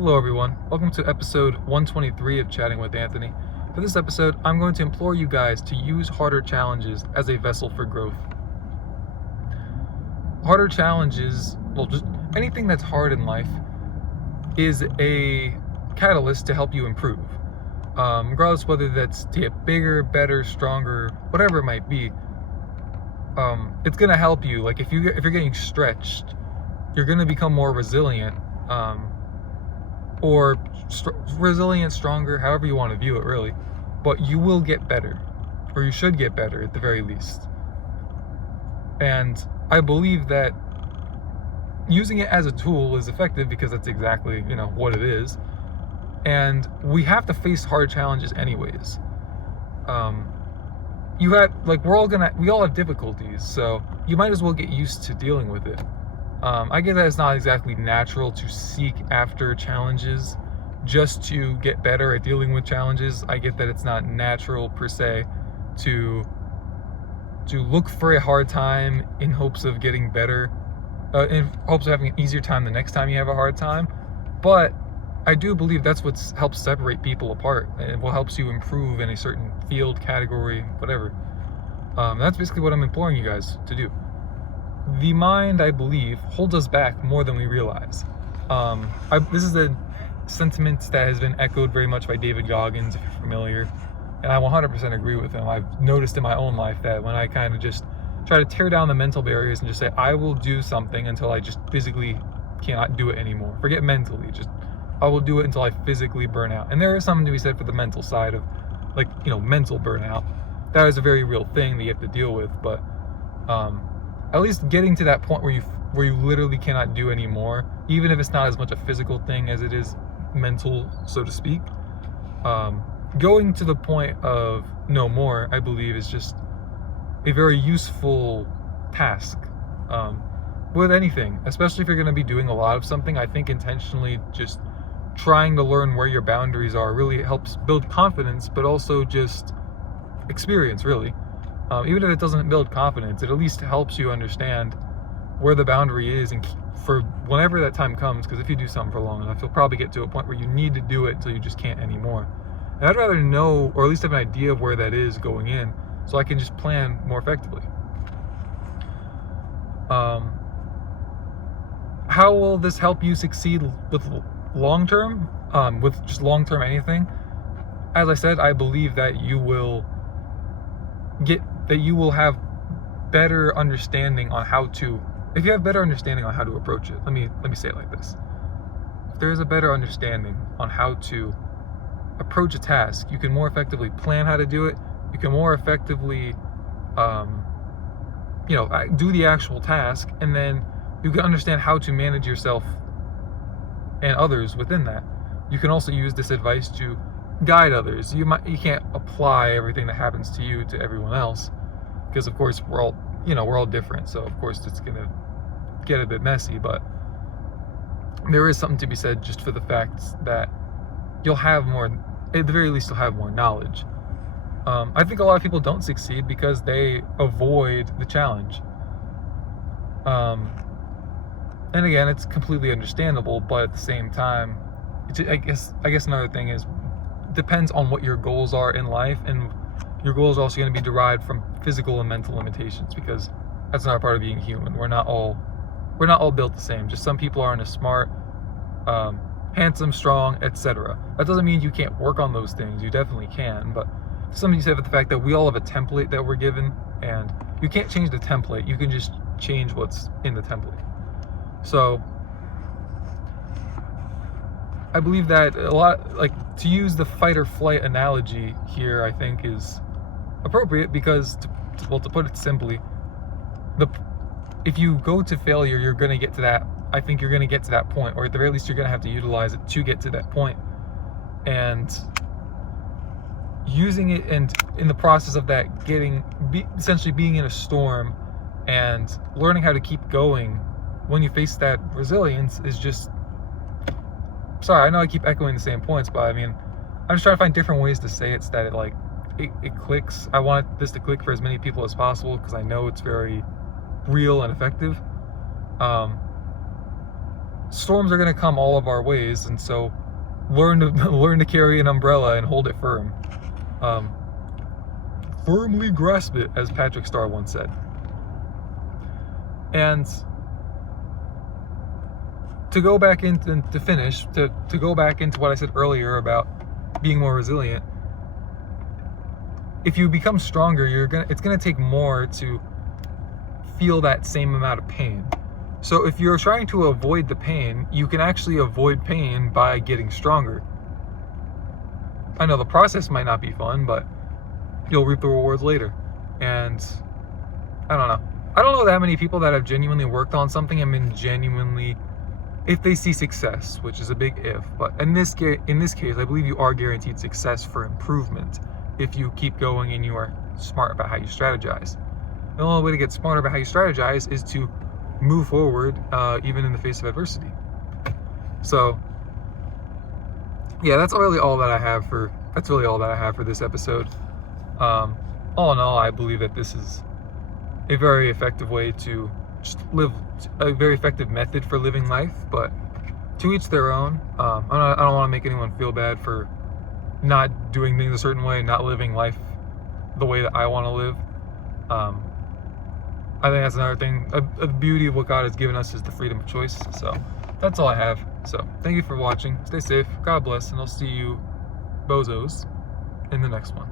Hello everyone, welcome to episode 123 of Chatting with Anthony. For this episode, I'm going to implore you guys to use harder challenges as a vessel for growth. Harder challenges, just anything that's hard in life, is a catalyst to help you improve. Regardless whether that's to get bigger, better, stronger, whatever it might be, it's going to help you. Like if you're getting stretched, you're going to become more resilient. Or resilient, stronger, however you want to view it really, but you will get better, or you should get better at the very least. And I believe that using it as a tool is effective because that's exactly, what it is. And we have to face hard challenges anyways. We all have difficulties, so you might as well get used to dealing with it. I get that it's not exactly natural to seek after challenges just to get better at dealing with challenges. I get that it's not natural per se to look for a hard time in hopes of getting better, in hopes of having an easier time the next time you have a hard time. But I do believe that's what helps separate people apart and what helps you improve in a certain field, category, whatever. That's basically what I'm imploring you guys to do. The mind, I believe, holds us back more than we realize. This is a sentiment that has been echoed very much by David Goggins, if you're familiar, and I 100% agree with him. I've noticed in my own life that when I kind of just try to tear down the mental barriers and just say, I will do something until I just physically cannot do it anymore. Forget mentally, I will do it until I physically burn out. And there is something to be said for the mental side of, mental burnout. That is a very real thing that you have to deal with, but at least getting to that point where you literally cannot do anymore, even if it's not as much a physical thing as it is mental, so to speak. Going to the point of no more, I believe, is just a very useful task with anything, especially if you're going to be doing a lot of something. I think intentionally just trying to learn where your boundaries are really helps build confidence, but also just experience, really. Even if it doesn't build confidence, it at least helps you understand where the boundary is, and for whenever that time comes, because if you do something for long enough, you'll probably get to a point where you need to do it until you just can't anymore. And I'd rather know, or at least have an idea of where that is going in, so I can just plan more effectively. How will this help you succeed with long-term, with just long-term anything? As I said, I believe that you will have better understanding on how to, if you have better understanding on how to approach it, let me say it like this. If there is a better understanding on how to approach a task, you can more effectively plan how to do it. You can more effectively, do the actual task, and then you can understand how to manage yourself and others within that. You can also use this advice to guide others. You can't apply everything that happens to you to everyone else, because of course we're all different. So of course it's gonna get a bit messy, but there is something to be said just for the fact that you'll have more, at the very least you'll have more knowledge. I think a lot of people don't succeed because they avoid the challenge. And again, it's completely understandable, but at the same time, I guess another thing is, depends on what your goals are in life, and your goals are also going to be derived from physical and mental limitations, because that's not a part of being human. We're not all built the same. Just some people aren't as smart, handsome, strong, etc. That doesn't mean you can't work on those things. You definitely can, but something you said about the fact that we all have a template that we're given, and you can't change the template. You can just change what's in the template. So I believe that a lot, to use the fight or flight analogy here, I think is appropriate, because to put it simply, if you go to failure, you're going to get to that. I think you're going to get to that point, or at the very least you're going to have to utilize it to get to that point. And using it, and in the process of that, essentially being in a storm and learning how to keep going when you face that resilience is just, sorry, I know I keep echoing the same points, but I'm just trying to find different ways to say it so that it clicks. I want this to click for as many people as possible, because I know it's very real and effective. storms are going to come all of our ways, and so learn to carry an umbrella and hold it firm. Firmly grasp it, as Patrick Star once said. And to go back into, to finish, to go back into what I said earlier about being more resilient, if you become stronger, it's gonna take more to feel that same amount of pain. So if you're trying to avoid the pain, you can actually avoid pain by getting stronger. I know the process might not be fun, but you'll reap the rewards later. And I don't know that many people that have genuinely worked on something and been genuinely, if they see success, which is a big if, but in this case, I believe you are guaranteed success for improvement if you keep going and you are smart about how you strategize. The only way to get smarter about how you strategize is to move forward, even in the face of adversity. So, yeah, that's really all that I have for this episode. All in all, I believe that this is a very effective way to just live, a very effective method for living life, but to each their own. I don't want to make anyone feel bad for not doing things a certain way, not living life the way that I want to live. I think that's another thing. The beauty of what God has given us is the freedom of choice. So that's all I have. So thank you for watching. Stay safe. God bless. And I'll see you bozos in the next one.